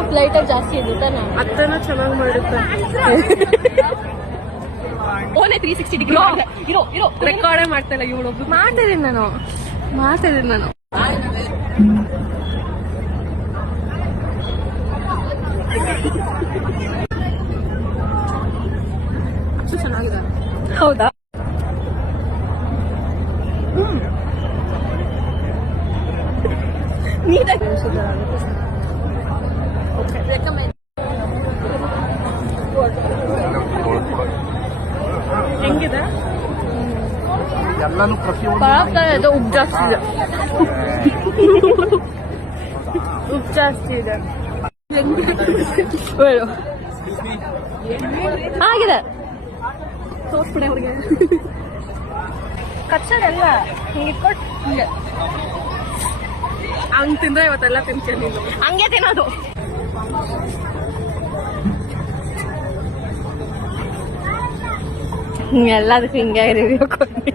ಉಪ್ಪು ಲೈಟಾಗಿ ಜಾಸ್ತಿ ಇದೆ ತಾನೆ. ಅತ್ತನ ಚೆನ್ನಾಗಿ ಮಾಡುತ್ತೆ. ಓನೇ 360 ಡಿಗ್ರಿ ಇರೋ ರೆಕಾರ್ಡೇ ಮಾಡ್ತಾಯಿಲ್ಲ ಇವಳೊಬ್ರು. ಮಾಡ್ತಿದ್ದೀನಿ ನಾನು. ಅಷ್ಟು ಚೆನ್ನಾಗಿದೆ. ಹೌದಾ? ಹೆಂಗಿದೆ? ಉಪ್ಪು ಜಾಸ್ತಿ ಇದೆ. ಉಪ್ಪು ಜಾಸ್ತಿ ಇದೆ. ಆಗಿದೆ. ತೋರ್ಸ್ಬಿಡೆ ಅವ್ರಿಗೆ. ಕಚ್ಚೋದಲ್ಲ ಹಿಂಗೆ ಇಟ್ಕೊಟ್ಟು ಹಿಂಗೆ ಹಂಗ್ ತಿಂದ್ರೆ ಇವತ್ತೆಲ್ಲ ತಿಂತೀನಿ. ಹಂಗೆ ತಿನ್ನೋದು. ಎಲ್ಲದಕ್ಕೂ ಹಿಂಗೆ ರಿವ್ಯೂ ಕೊಡಿ.